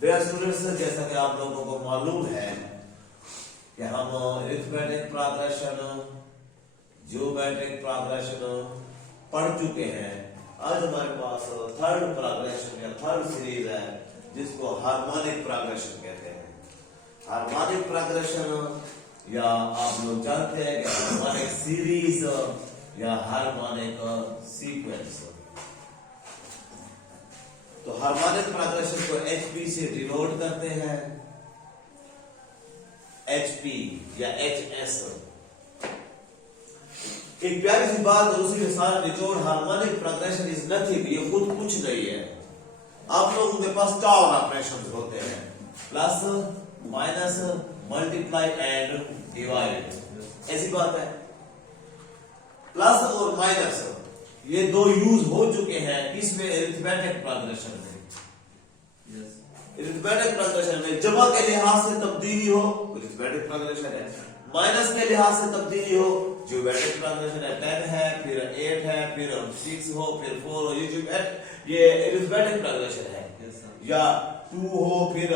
Dear students, जैसा कि आप लोगों को मालूम है कि हम अरिथमेटिक प्रोग्रेशन, ज्योमेट्रिक प्रोग्रेशन पढ़ चुके हैं। आज हमारे पास थर्ड प्रोग्रेशन या थर्ड सीरीज है जिसको हार्मोनिक प्रोग्रेशन कहते हैं। हार्मोनिक प्रोग्रेशन या आप लोग जानते हैं कि हार्मोनिक सीरीज या हार्मोनिक सीक्वेंस। तो हार्मोनिक प्रोग्रेशन को HP से डिनोट करते हैं, HP या HS। एक प्यारी सी बात और उसी के साथ निचोड़, हार्मोनिक प्रोग्रेशन इज नथिंग, ये खुद कुछ नहीं है। आप लोगों के पास चार ऑपरेशंस होते हैं, plus, minus, multiply and divide. ऐसी बात है। प्लस और माइनस ये दो यूज हो चुके हैं इसमें, अरिथमेटिक प्रोग्रेशन में। अरिथमेटिक प्रोग्रेशन में जमा के लिहाज से तब्दीली हो, अरिथमेटिक प्रोग्रेशन है। माइनस के लिहाज से तब्दीली हो, ज्योमेट्रिक प्रोग्रेशन है। 10 है, फिर 8 है, फिर 6 हो, फिर 4 हो, ये अरिथमेटिक प्रोग्रेशन है। या 2 हो, फिर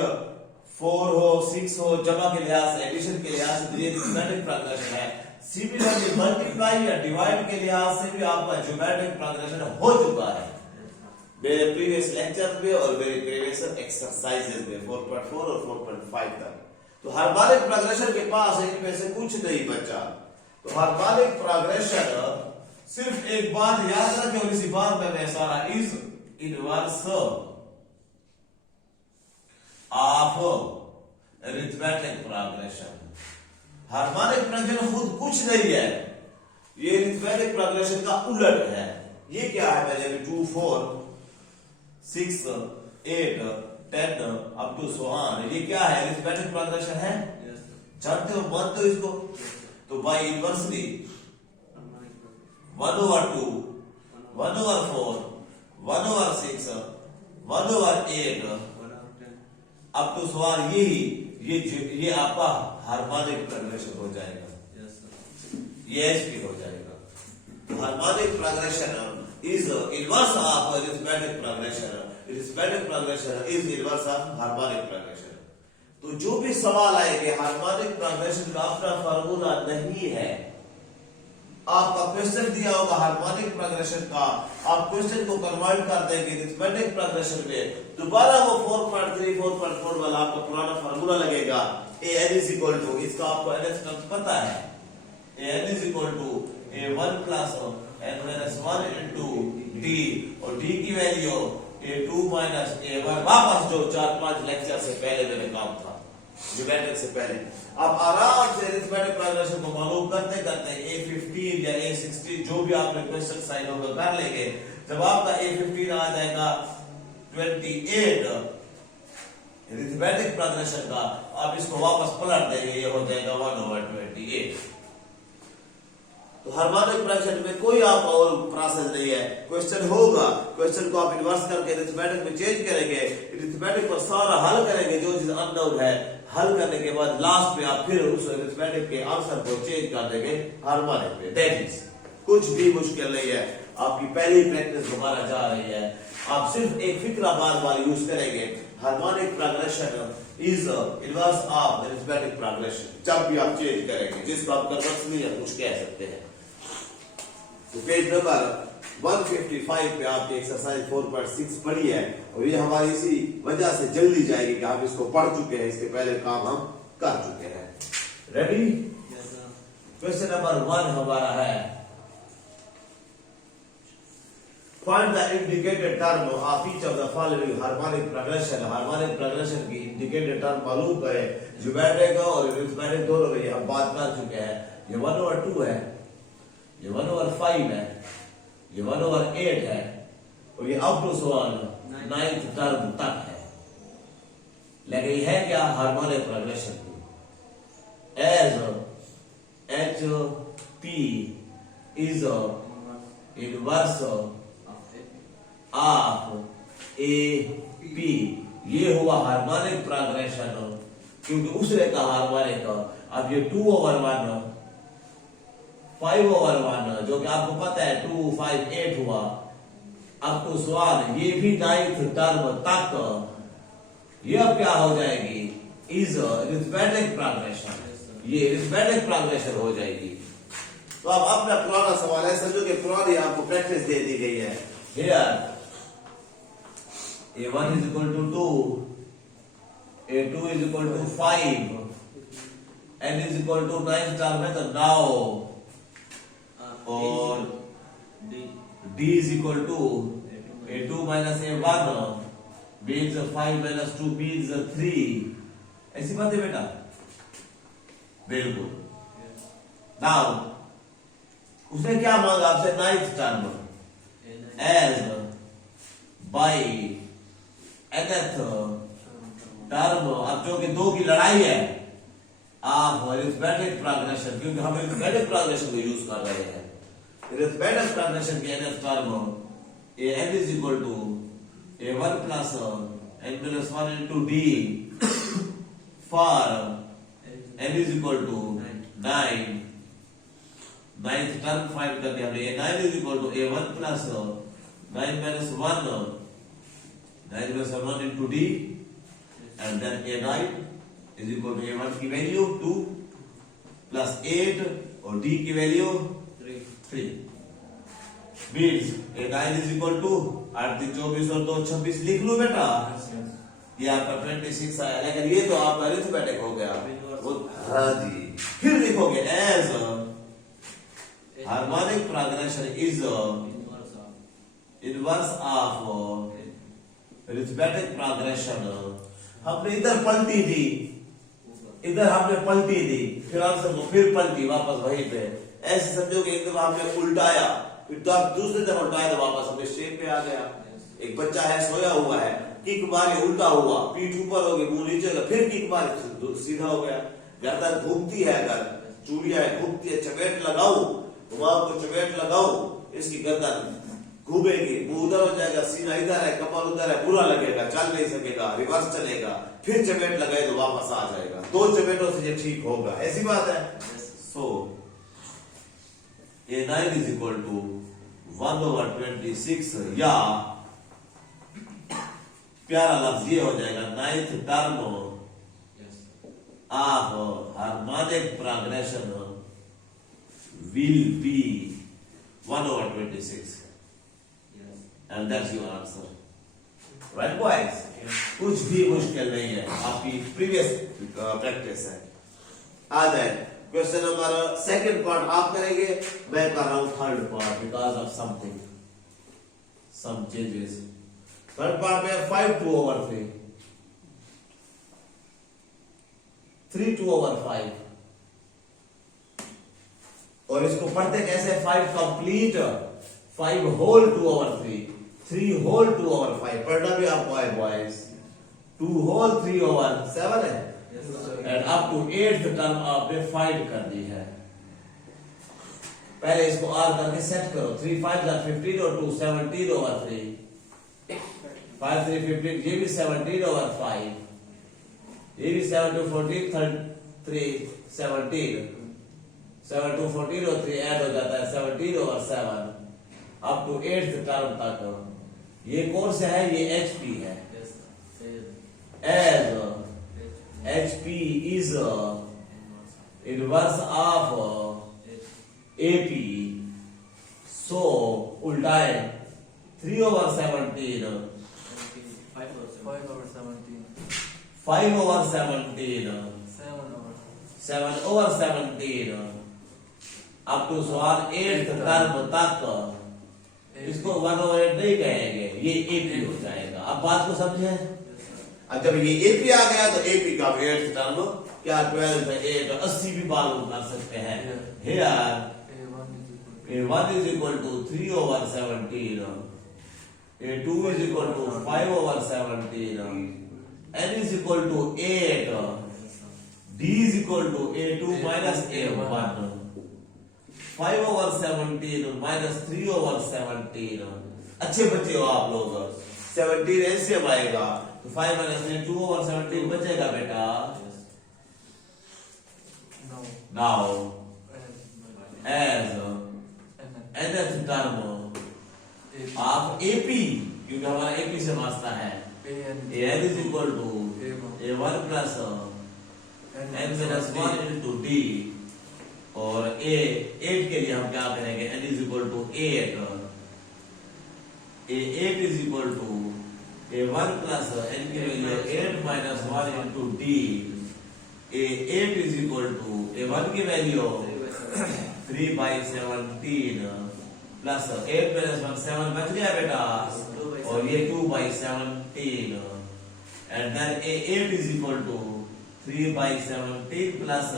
4 हो, 6 हो, जमा के लिहाज से, एडिशन के लिहाज से ये अरिथमेटिक प्रोग्रेशन है। सिमिलरली मल्टीप्लाई या डिवाइड के लिहाज से भी आपका ज्योमेट्रिक प्रोग्रेशन हो चुका है मेरे प्रीवियस लेक्चर में और मेरे प्रीवियस एक्सरसाइजेज में 4.4 और 4.5 तक। तो हार्मोनिक प्रोग्रेशन के पास इनमें से कुछ नहीं बचा। तो हार्मोनिक प्रोग्रेशन सिर्फ एक बात याद रखें और इसी बात में मैं सारा is inverse of arithmetic progression. Harmonic progression खुद कुछ नहीं है, ये अरिथमेटिक प्रोग्रेशन का उलट है। ये क्या है? पहले 2, 4, 6, 8, 10 अप टू सो ऑन, ये क्या है? अरिथमेटिक प्रोग्रेशन है। जानते हो, मानते हो इसको? तो by inversely 1/2, 1/4, 1/6, 1/8 up to so on, ये आपका हार्मोनिक प्रोग्रेशन हो जाएगा। ये HP हो जाएगा। Harmonic progression is inverse of arithmetic progression. Arithmetic progression is inverse of harmonic progression. तो जो भी सवाल आएंगे, हार्मोनिक प्रोग्रेशन का अपना फार्मूला नहीं है। आपका क्वेश्चन दिया होगा हार्मोनिक प्रोग्रेशन का, आप क्वेश्चन को कन्वर्ट कर देंगे अरिथमेटिक प्रोग्रेशन में, दोबारा वो 4.3, 4.4 वाला आपका पुराना फार्मूला लगेगा। an is equal to, इसका आपको ns टर्म्स पता है, an is equal to a1 plus n-1 into d, और d की वैल्यू a2 minus a1। वापस जो 4-5 लेक्चर से पहले मैंने काम था ज्योमेट्रिक से पहले, आप आराम से अरिथमेटिक प्रोग्रेशन को मालूम करते करते A15 या A16 जो भी आपने क्वेश्चन साइन होगा कर लेंगे। जब आपका A15 आ जाएगा 28 अरिथमेटिक प्रोग्रेशन का, आप इसको वापस पलट देंगे, ये हो जाएगा 1/28। तो हार्मोनिक प्रोग्रेशन में कोई आप और प्रोसेस नहीं है। क्वेश्चन होगा, क्वेश्चन को आप इन्वर्स करके अरिथमेटिक में चेंज करेंगे, अरिथमेटिक पर सारा हल करेंगे जो चीज अननोन है, हल करने के बाद लास्ट में आप फिर उस अरिथमेटिक के आंसर को चेंज कर देंगे हार्मोनिक में। दैट इज कुछ भी मुश्किल नहीं है। आपकी पहली प्रैक्टिस दोबारा जा रही है, आप सिर्फ एक फिक्रा बार बार यूज करेंगे। Harmonic progression is inverse of arithmetic progression जब भी आप चेंज करेंगे, जिसको आप कन्वर्सली या कुछ कह सकते हैं। तो पेज नंबर 155 पे आपकी एक्सरसाइज 4.6 पढ़ी है, और ये हमारी इसी वजह से जल्दी जाएगी कि हम इसको पढ़ चुके हैं, इसके पहले काम हम कर चुके हैं। रेडी? क्वेश्चन नंबर 1 हमारा है, find the indicated term of each of the following harmonic progression. Harmonic progression की इंडिकेटेड टर्म मालूम करें। ज्योमेट्रिक और अरिथमेटिक दोनों में हम बात कर चुके हैं। ये 1/2 है, ये 1/5 है, ये 1/8 है, और ये up to so on 9th term तक है। लेकिन है क्या? Harmonic progression as HP is inverse of AP। ये हुआ हार्मोनिक प्रोग्रेशन, क्योंकि उसने कहा हार्मोनिक। अब ये 2/1, 5/1 जो कि आपको पता है 2, 5, 8 हुआ। अब तो सवाल ये भी 9th टर्म तक ये अब क्या हो जाएगी, इज अरिथमेटिक प्रोग्रेशन, ये अरिथमेटिक प्रोग्रेशन हो जाएगी। तो अब अपना पुराना सवाल है, समझो कि पुरानी आपको प्रैक्टिस दे दी गई है। Here a1 is equal to 2, a2 is equal to 5, n is equal to 9 term है, तो now और d is equal to a2 minus a1 means 5 minus 2 means 3, ऐसी बात है बेटा, बिल्कुल। now उसने क्या मांगा आपसे, 9th term as by nth term, अब जो कि 2 की लड़ाई है, आप अरिथमेटिक प्रोग्रेशन, क्योंकि हम अरिथमेटिक प्रोग्रेशन को यूज कर रहे हैं, अरिथमेटिक प्रोग्रेशन की nth term an is equal to a1 plus n minus 1 into d for n is equal to 9, 9th term find करनी है हमने, a9 is equal to a1 plus 9 minus 1, 9 minus 1 into d, and then a9 is equal to a1 की value 2 plus 8 और d की value 3 means a9 is equal to 8 3 24 और 2 26 लिख लूं बेटा, ये आपका 26 आया, लेकिन ये तो आपका अरिथमेटिक हो गया। हाँ जी, फिर लिखोगे as harmonic progression is inverse of arithmetic progression. हमने इधर पलटी दी, इधर हमने पलटी दी, फिर आंसर को फिर पलटी वापस वहीं पे, ऐसे समझो कि एक दफा हमने उल्टाया, फिर तो आप दूसरे दफा उल्टाया तो वापस अपने शेप पे आ गया। एक बच्चा है, सोया हुआ है, किक मारी उल्टा हुआ, पीठ ऊपर हो गई, मुंह नीचे हो गया, फिर किक मारी सीधा हो गया। गर्दन घूमती है, अगर चूड़ियां घूमती है, चपेट लगाओ, घुमाओ को चपेट लगाओ, इसकी गर्दन घूमेगी, मुंह उधर हो जाएगा, सीना इधर है, कमर उधर है, बुरा लगेगा, चल नहीं सकेगा, रिवर्स चलेगा, फिर चपेट लगाए तो वापस आ जाएगा, 2 चपेटों से ये ठीक होगा, ऐसी बात है। सो a9 is equal to 1/26, या प्यारा लफ्ज ये हो जाएगा, 9th term of harmonic progression will be 1/26, and that's your answer, right boys? कुछ भी मुश्किल नहीं है, आपकी प्रीवियस प्रैक्टिस है। आ जाए क्वेश्चन नंबर सेकंड पार्ट आप करेंगे, मैं कर रहा हूं third part because of something, some changes. Third part में 5 2/3, 3 2/5, और इसको पढ़ते कैसे, 5 कंप्लीट, 5 होल 2/3, 3 होल 2/5, पढ़ना भी आपको है बॉयज, 2 होल 3/7 है, and up to 8th term आपने फाइंड कर दी है। पहले इसको आर करके सेट करो, 3 5 15 और 2 17/3, 5 3 15, ये भी 17/5, ये भी 7 2 14 3 17, 7 2 14 और 3 ऐड हो जाता है 17/7 अप टू 8th टर्म तक। ये कौन सा है, ये HP है, as HP is inverse of AP, so उल्टाए 3/17, 5/17, 7/17 अप टू 8th टर्म तक, इसको 1/8 नहीं कहेंगे, ये AP हो जाएगा। अब बात को समझे, अब जब ये AP आ गया तो AP का 8th टर्म क्या 12 है, 8 80 भी मालूम कर सकते हैं। Here a1 is equal to 3/17, a2 is equal to 5/17, n is equal to 8, d is equal to a2 minus a1, 5/17 minus 3/17। अच्छे बच्चे हो आप लोग, 17 एलसीएम आएगा तो 5 minus 3 2/17 बचेगा बेटा। Now as nth term of AP, क्योंकि हमारा AP से वास्ता है, an is equal to A1 plus n minus 1 into d, और a 8 के लिए हम क्या करेंगे, n is equal to 8, a8 is equal to a1 plus n की value 8 minus 1 into d, a8 is equal to a1 की value 3/17 plus 8 minus 1 7 बच गया बेटा, और ये 2/17, and then a8 is equal to 3/17 plus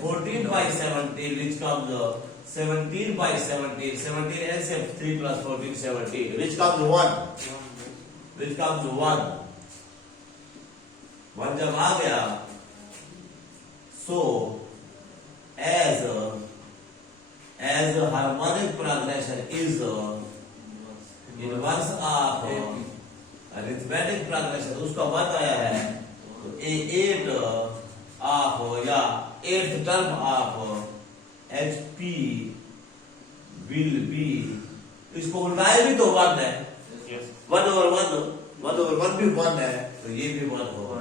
14/17, which comes 17/17. 17 LCM 3 plus 14 17, which comes 1. Which comes 1. 1 जब आ गया, so as harmonic progression is inverse of arithmetic progression, उसका बात आया है, तो a8 ऑफ या 8th term of HP will be, इसको उल्टाए भी तो 1 है, 1/1 भी 1 है, तो ये भी 1 होगा।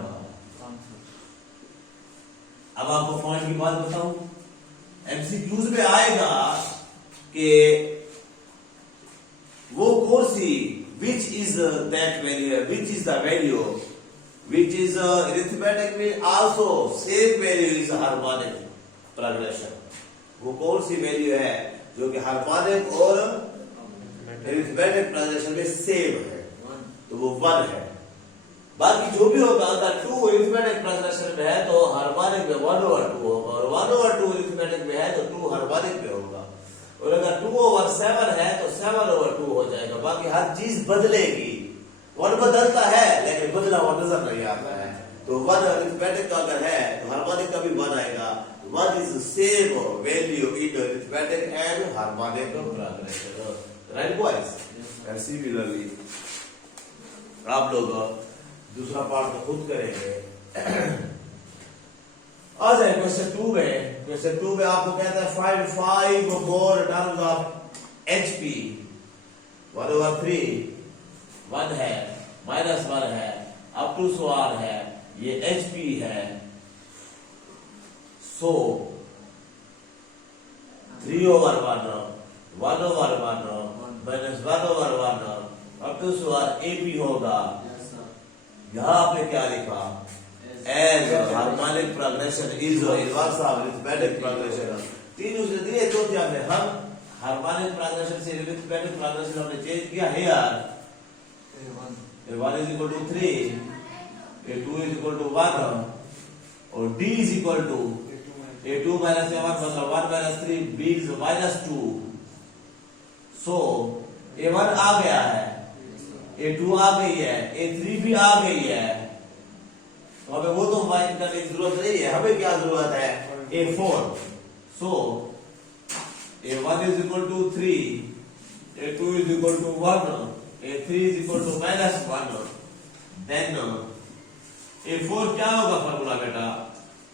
अब आपको पॉइंट की बात बताऊं, MCQs में आएगा कि वो कौन सी, which is that value, which is the value, which is arithmetic में also same value is harmonic progression, वो कौन सी वैल्यू है जो कि हार्मोनिक और arithmetic progression में सेम है, तो वो 1 है। बाकी जो भी होगा, अगर 2 arithmetic progression में है तो हार्मोनिक में 1/2 होगा, और 1/2 arithmetic में है तो 2 हार्मोनिक में होगा, और अगर 2/7 है तो 7/2 हो जाएगा। बाकी हर चीज बदलेगी, 1 बदलता है लेकिन बदला हुआ नजर नहीं आता है, तो 1 अरिथमेटिक का अगर है तो हार्मोनिक का भी 1 आएगा। 1 is same value in arithmetic and harmonic progression, right boys? And similarly आप लोग दूसरा पार्ट तो खुद करेंगे। आ जाए क्वेश्चन 2 में। क्वेश्चन 2 में आपको कहता है find 5 more terms of HP। 1/3 1 है, -1 है, अप टू सवाल है, ये HP है, सो 3/1 1/1 -1/1 अप टू सवाल AP होगा। यहां आपने क्या लिखा? As harmonic progression is inverse of arithmetic progression। 3 उसने दिए, चौथी हमने हम harmonic progression से arithmetic progression हमने चेंज किया है यार। A1 is equal to 3, A2 is equal to 1, और D is equal to A2 minus A1 मतलब 1 minus 3, B is minus 2। So A1 आ गया है, A2 आ गई है, A3 भी आ गई है, तो हमें वो तो फाइंड करने की जरूरत नहीं है। हमें क्या जरूरत है? A4। So A1 is equal to 3, A2 is equal to 1, A3 is equal to -1, then A4 क्या होगा फॉर्मूला बेटा?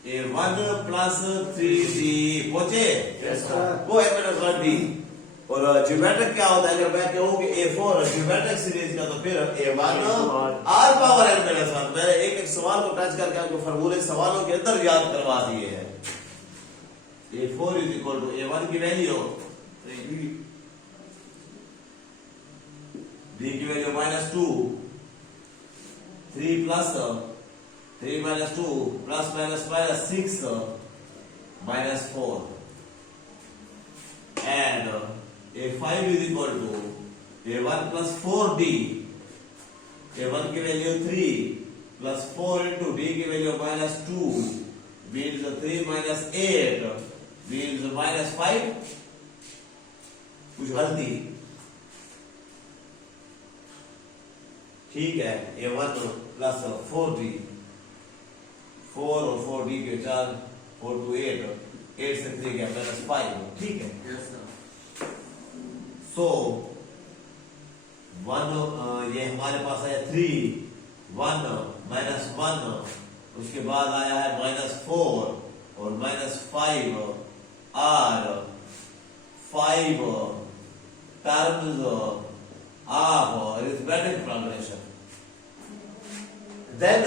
A1 plus 3D पहुंचे? वो -1D। और ज्योमेट्रिक क्या होता है? अगर मैं कहूं कि A4 ज्योमेट्रिक सीरीज का, तो फिर A1 R power n minus 1। मैंने एक एक सवाल को टच करके आपको फॉर्मूले सवालों के अंदर याद करवा दिए हैं। A4 is equal to A1 की वैल्यू D की value -2, 3 plus 3 minus 2 plus minus 6 minus 4, and A5 is equal to A1 plus 4D। A1 की वैल्यू 3 plus 4 into D की वैल्यू -2 means 3 minus 8 means -5। कुछ गलती? ठीक है, A1 plus 4D, 4 और 4D के 4, 4 to 8, 8 से 3 गया -5। ठीक है, सो 1 ये हमारे पास आया 3, 1 -1, उसके बाद आया है -4 और -5 R 5 terms of arithmetic progression. Then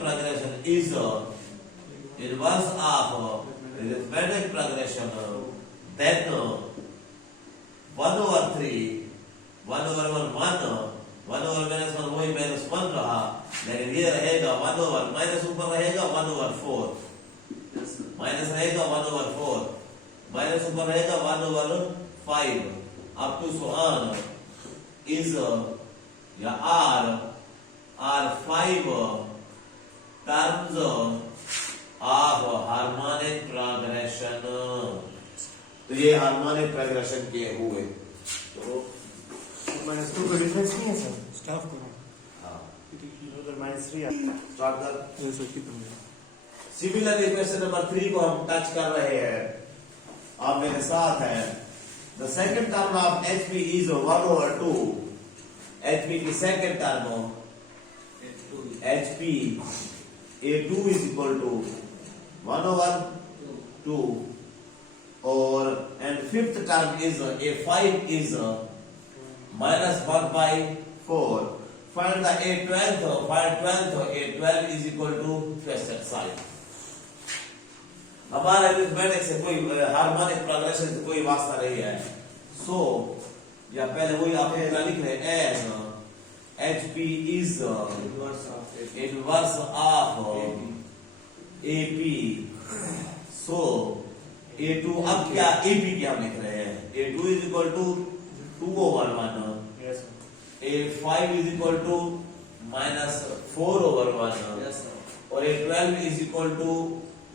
progression is inverse of arithmetic progression, then 1 over 3, 1 over 1 1, 1 over minus 1 वही minus 1 रहा, लेकिन ये रहेगा 1 over minus ऊपर रहेगा 1 over 4, माइनस रहेगा 1 over 4, माइनस ऊपर रहेगा 1 over 5, up to so on is या are 5 terms of harmonic progression. तो ये हार्मोनिक प्रोग्रेशन के हुए, तो माइनस 2 का डिफरेंस नहीं है सर, स्टाफ करो। हाँ उधर माइनस 3 स्टार्ट कर। ये सर कितना है? सिमिलरली क्वेश्चन नंबर 3 को हम टच कर रहे हैं, आप मेरे साथ हैं। The second term of HP is 1 over 2, HP की second term HP A2 is equal to 1 over 2, और and fifth term is A5 is minus 1 by 4. Find the A12, find 12, A12 is equal to question sign. हमारा arithmetic से कोई harmonic progression से कोई वास्ता नहीं है, सो या पहले वही आप इतना लिख रहे as HP is inverse of AP, so A2 अब क्या AP की हम लिख रहे हैं, A2 is equal to 2 over 1, yes A5 is equal to minus 4 over 1, yes और A12 is equal to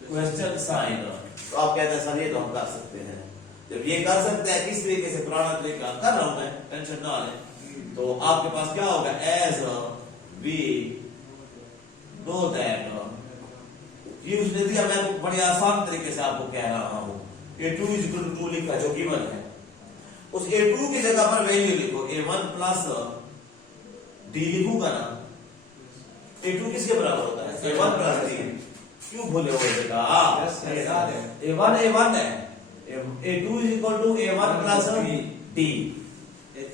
question sign. तो आप कहते हैं सर ये तो हम कर सकते हैं, जब ये कर सकते हैं किस तरीके से पुराना तरीका कर रहा हूं मैं, टेंशन ना लें, तो आपके पास क्या होगा, एज वी नो दैट, ये उसने दिया, मैं बड़े आसान तरीके से आपको कह रहा हूं, A2 is equal to 2 लिखा जो गिवन है, उस A2 की जगह पर वैल्यू लिखो A1 प्लस D लिखूंगा ना, A2 किसके बराबर होता है, A1 प्लस D, क्यों भूले हो बेटा, A1 A1 है, A2 is equal to A1 plus D,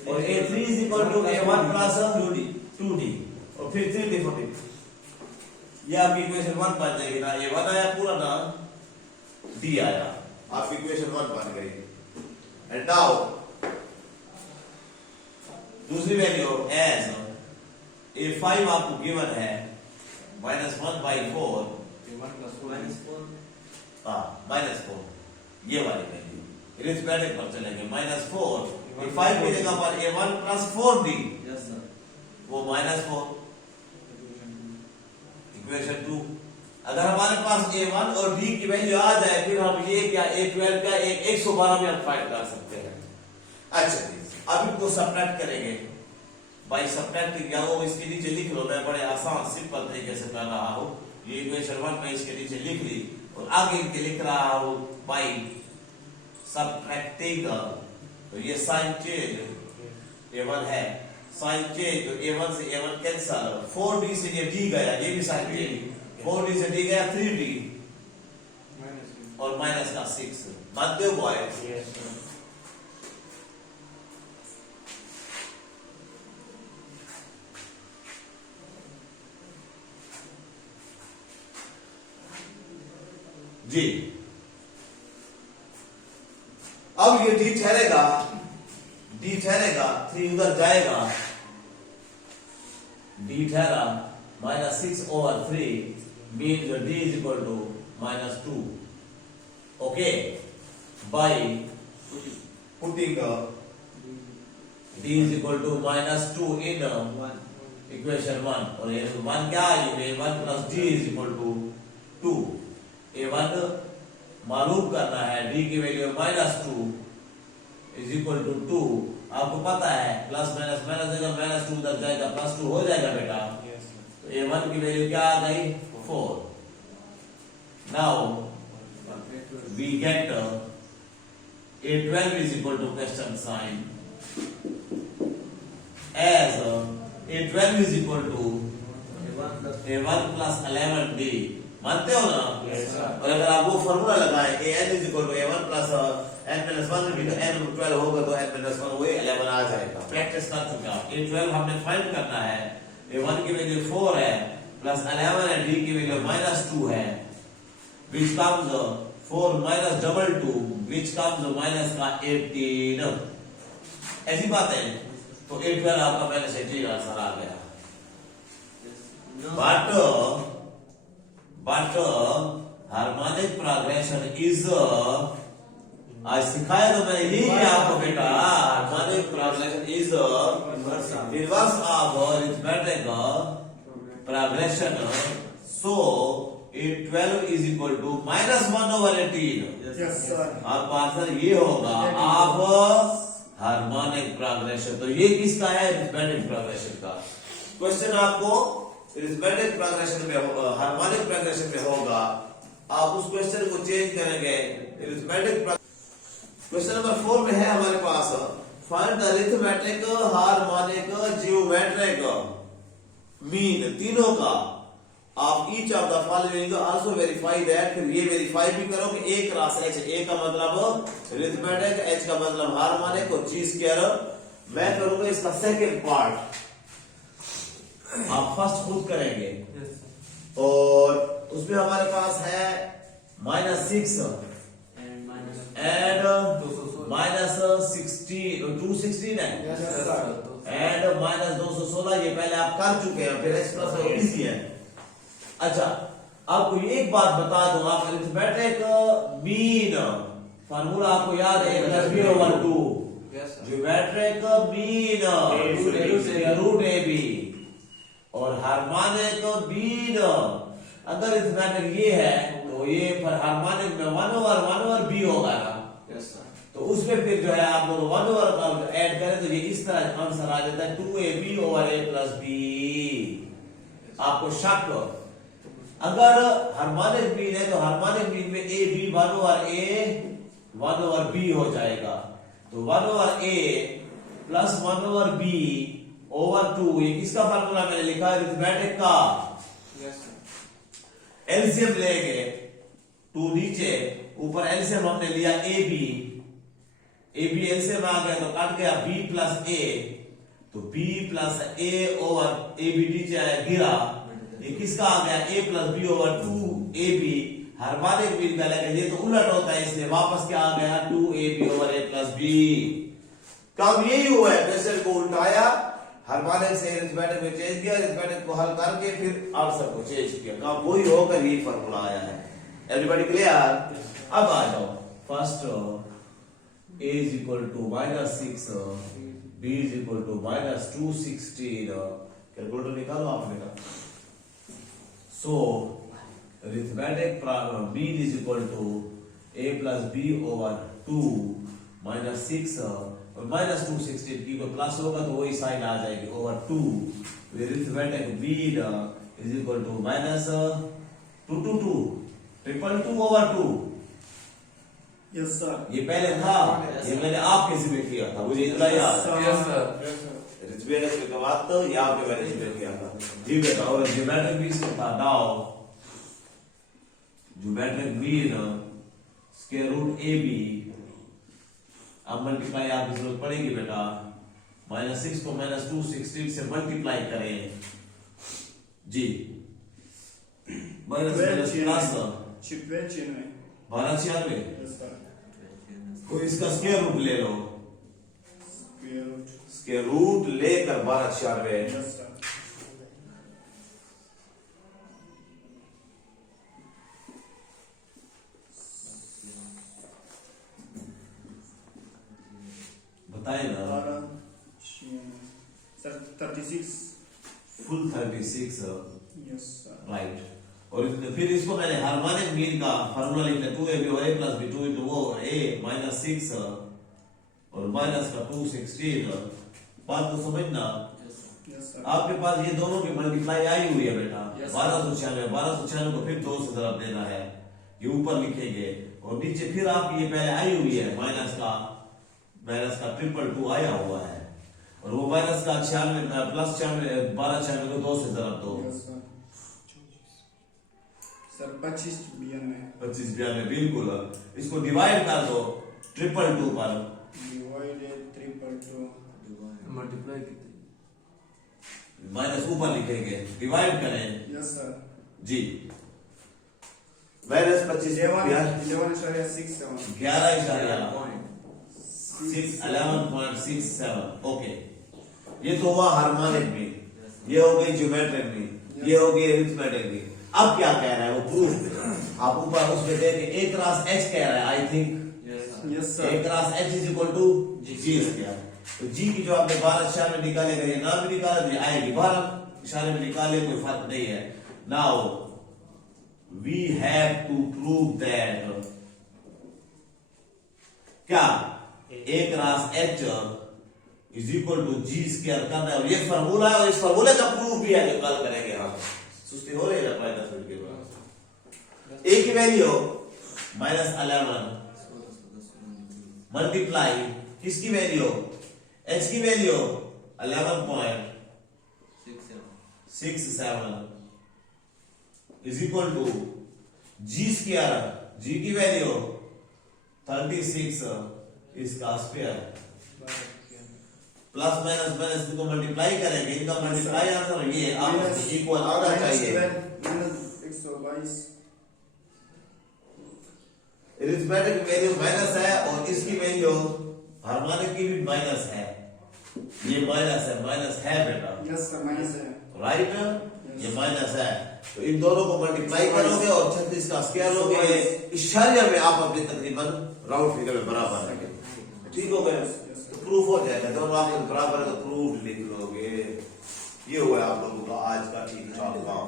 और A3 is equal to A1 plus 2D, और फिर 3 लिखो, ये आपकी इक्वेशन 1 बन जाएगी ना, A1 आया पूरा ना, D आया, आपकी इक्वेशन 1 बन गई। एंड नाउ दूसरी वैल्यू एज A5 आपको गिवन है -1 by 4, -4, ये वाली वैल्यू अरिथमेटिक पर चलेंगे, -4, A5 की जगह पर A1 plus 4D, वो -4, इक्वेशन 2। अगर हमारे पास A1 और D की वैल्यू आ जाए, फिर हम ये क्या A12 का 112 में हम फाइंड कर सकते हैं। अच्छा अब इनको सब्ट्रैक्ट करेंगे, बाय सब्ट्रैक्टिंग या वो इसके नीचे लिख लो, मैं बड़े आसान सिंपल तरीके से कर रहा हूं, ये इक्वेशन 1 में इसके नीचे लिख ली, और आगे इनके लिख रहा हूं बाय सब्ट्रैक्टिंग, तो ये साइन चेंज A1 है, साइन चेंज तो A1 से A1 कैंसल, 4D से ये D गया, ये भी साइन चेंज, 4D से D गया 3D, और माइनस का 6, मानते हो बॉयज? जी, अब ये D ठहरेगा, D ठहरेगा, 3 उधर जाएगा, D ठहरा, -6 over 3 means D is equal to -2, okay, by putting D is equal to -2 in equation 1, और ये 1 क्या है, A1 plus D is equal to 2, A1 मालूम करना है, D की वैल्यू -2 इज इक्वल टू 2, आपको पता है प्लस माइनस माइनस जगह -2 उधर जाएगा, +2 हो जाएगा बेटा, तो A1 की वैल्यू क्या आ गई, 4। Now we get A12 is equal to question sign as A12 is equal to A1 plus 11D, मानते हो ना? और अगर आप वो फॉर्मूला लगाएं an is equal to A1 plus n minus 1 into n 12 होगा तो n minus 1 वही 11 आ जाएगा। प्रैक्टिस कर चुका, A12 हमने फाइंड करना है, A1 की वैल्यू 4 है, प्लस 11 है, डी की वैल्यू -2 है, which comes 4 minus double 2 which comes minus का 18। ऐसी बात है, तो 812 आपका पहले से ठीक आंसर आ गया। but harmonic progression is आज सिखाया तो मैंने यही आपको बेटा, harmonic progression is reverse of arithmetic progression, so 12 is equal to -1/18। Yes, sir. आपका आंसर ये होगा ऑफ हार्मोनिक प्रोग्रेशन। तो ये किसका है? अरिथमेटिक प्रोग्रेशन का। क्वेश्चन आपको अरिथमेटिक प्रोग्रेशन में हार्मोनिक प्रोग्रेशन में होगा, आप उस क्वेश्चन को चेंज करेंगे अरिथमेटिक। क्वेश्चन नंबर 4 में है हमारे पास, find the arithmetic harmonic geometric mean तीनों का of each of the following, also verify that. फिर ये वेरीफाई भी करो कि ए क्रॉस एच, ए का मतलब अरिथमेटिक, एच का मतलब हार्मोनिक और जी स्क्वायर। मैं करूंगा इसका सेकंड पार्ट, आप फर्स्ट खुद करेंगे। और उसमें हमारे पास है -6 एंड -216 है, एंड -216, ये पहले आप कर चुके हैं, फिर एक्स प्लस इजी है। अच्छा, आपको एक बात बता दूं, आप अरिथमेटिक मीन फार्मूला आपको याद है, a+b/2, geometric mean root ab, और हार्मोनिक मीन अगर अरिथमेटिक ये है तो ये पर हार्मोनिक में 1/b होगा ना, तो उसमें फिर जो है आप लोग 1/, ऐड करें तो ये इस तरह आंसर आ जाता है 2ab/a+b। आपको शक, अगर हार्मोनिक मीन है तो हार्मोनिक मीन में ab 1/a 1/b हो जाएगा, तो 1/a प्लस 1/b/2, ये किसका फार्मूला मैंने लिखा है? अरिथमेटिक का। एलसीएम लेंगे, 2 नीचे, ऊपर एलसीएम हमने लिया ab, ab एलसीएम आ गया तो कट गया b प्लस a, तो b plus a over ab नीचे आया गिरा, ये किसका आ गया? a plus b/2ab। Harmonic mean का लेकिन ये तो उलट होता है, इसलिए वापस क्या आ गया? 2ab/a+b। काम यही हुआ है, क्वेश्चन को उल्टाया, हार्मोनिक से अरिथमेटिक में चेंज किया, अरिथमेटिक को हल करके फिर आंसर को चेंज किया। काम वही होकर ये फार्मूला आया है। Everybody clear? अब आ जाओ, first a is equal to -6, b is equal to -216, calculator निकालो आपने का। So arithmetic mean is equal to a+b/2 -6 और -216 की कोई प्लस होगा तो वही साइन आ जाएगी /2। Arithmetic mean is equal to -222 222/2। Yes, sir. ये पहले था, ये मैंने आपके जिम्मे किया था, मुझे इतना याद है। Yes, sir. रिजवेनेस के बाद तो यहाँ पे मैंने जिम्मे किया था जी बेटा। और ज्योमेट्रिक भी इसमें था, now geometric mean square root ab, अब मल्टीप्लाई आपकी जरूरत पड़ेगी बेटा, -6 को -216 से मल्टीप्लाई करें जी, माइनस प्लस 1296. 1296, Yes, sir. कोई इसका स्क्वायर रूट ले लो, Square root. स्क्वायर रूट लेकर 1296। Yes, sir. बताए ना, 36. Full 36 Yes, sir. राइट। और फिर इसको मैंने हार्मोनिक मीन का फार्मूला लिख लिया, 2ab/a+b 2 into वो a -6 और माइनस का 216। बात को समझना, Yes, sir. आपके पास ये दोनों की मल्टीप्लाई आई हुई है बेटा, Yes, 1296 को फिर 2 से जरा देना है, ये ऊपर लिखेंगे और नीचे फिर आप ये पहले आई हुई है माइनस का 222 आया हुआ है, और वो माइनस का 96 प्लस 1296 को 2 से जरा दो, Yes, sir. सर 2592 बिल्कुल। इसको डिवाइड कर दो 222 पर, डिवाइडेड 3/2 मल्टीप्लाई कितने माइनस ऊपर लिखेंगे, डिवाइड करें Yes, sir. जी, माइनस 25 11.67. 11.67 ओके। ये तो हुआ हार्मोनिक में, ये हो गई ज्योमेट्रिक में, ये हो गई अरिथमेटिक में। अब क्या कह रहा है वो प्रूफ में, आप ऊपर उसमें देखें a क्रॉस h कह रहा है, I think Yes, a sir. Cross h is equal to g square. तो g की जो आपने 12 इशारे में निकाले गए ना भी निकाले तो आएगी, 12 इशारे में निकाले कोई फर्क नहीं है। Now we have to prove that क्या a cross h is equal to g square करना है, और ये फार्मूला है और इस फार्मूले का प्रूफ भी है जो कल करेंगे हम। सुस्ती हो रही है ना 10 मिनट के बाद। a की वैल्यू -11 मल्टीप्लाई किसकी वैल्यू, h की value 11.67 is equal to g square, g की वैल्यू 36 इसका स्क्वायर प्लस माइनस माइनस को मल्टीप्लाई करेंगे, इनका मल्टीप्लाई आंसर ये आपस में इक्वल आना चाहिए। -122. अरिथमेटिक वैल्यू माइनस है और इसकी वैल्यू हार्मोनिक की भी माइनस है, ये माइनस है बेटा, Yes, sir. Minus है. राइट, ये माइनस है। तो इन दोनों को मल्टीप्लाई करोगे और 36 का स्क्वायर लोगे, इशारिया में आप अपने तकरीबन राउंड फिगर में बराबर है, ठीक हो गया, तो प्रूफ हो जाएगा। दोनों आपके बराबर है तो प्रूफ लिख लोगे। ये हुआ आप लोगों का आज का ठीक ठाक काम।